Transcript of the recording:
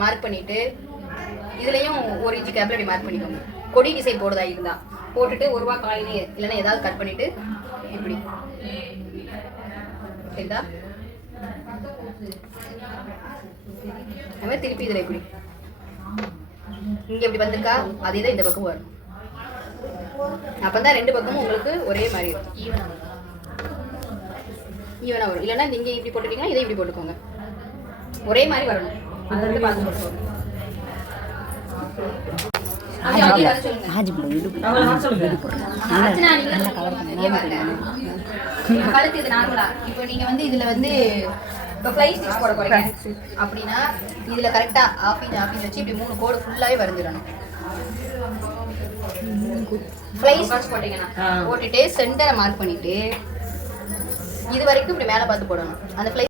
Mark பண்ணிட்டு இதுலயும் 1 inch கேப்ல இப்படி மார்க் பண்ணிக்கோங்க. கொடி டிசைன் போடுறதா இருந்தா போட்டுட்டு 1 ரூபா காயினே இல்லைன்னா ஏதாவது கட் பண்ணிட்டு இப்படி சரிதா? அது மாதிரி திருப்பி இதில் இப்படி இங்கே இப்படி வந்திருக்கா அதே தான் இந்த பக்கம் வரும். அப்போ தான் 2 பக்கமும் உங்களுக்கு ஒரே மாதிரி இருக்கும், ஈவனாக வரும். இல்லைன்னா நீங்கள் இப்படி போட்டுட்டீங்கன்னா இதை இப்படி போட்டுக்கோங்க, ஒரே மாதிரி வரணும். அதை வந்து பார்த்து போட்டுக்கோங்க. கழுத்து இது நார்மலா. இப்போ நீங்க வந்து இதுல வந்து இப்போ ஃப்ளை ஸ்டிச் போட போறீங்க அப்படின்னா இதுல கரெக்டா ஆஃப் இன்ச் வச்சு இப்படி 3 கோடு ஃபுல்லாவே வரைஞ்சிடணும். ஃப்ளை ஸ்டிச் போட்டீங்கன்னா போட்டுட்டு சென்டரை மார்க் பண்ணிட்டு இது வரைக்கும் இப்படி மேலே பார்த்து போடணும். அந்த ஃப்ளை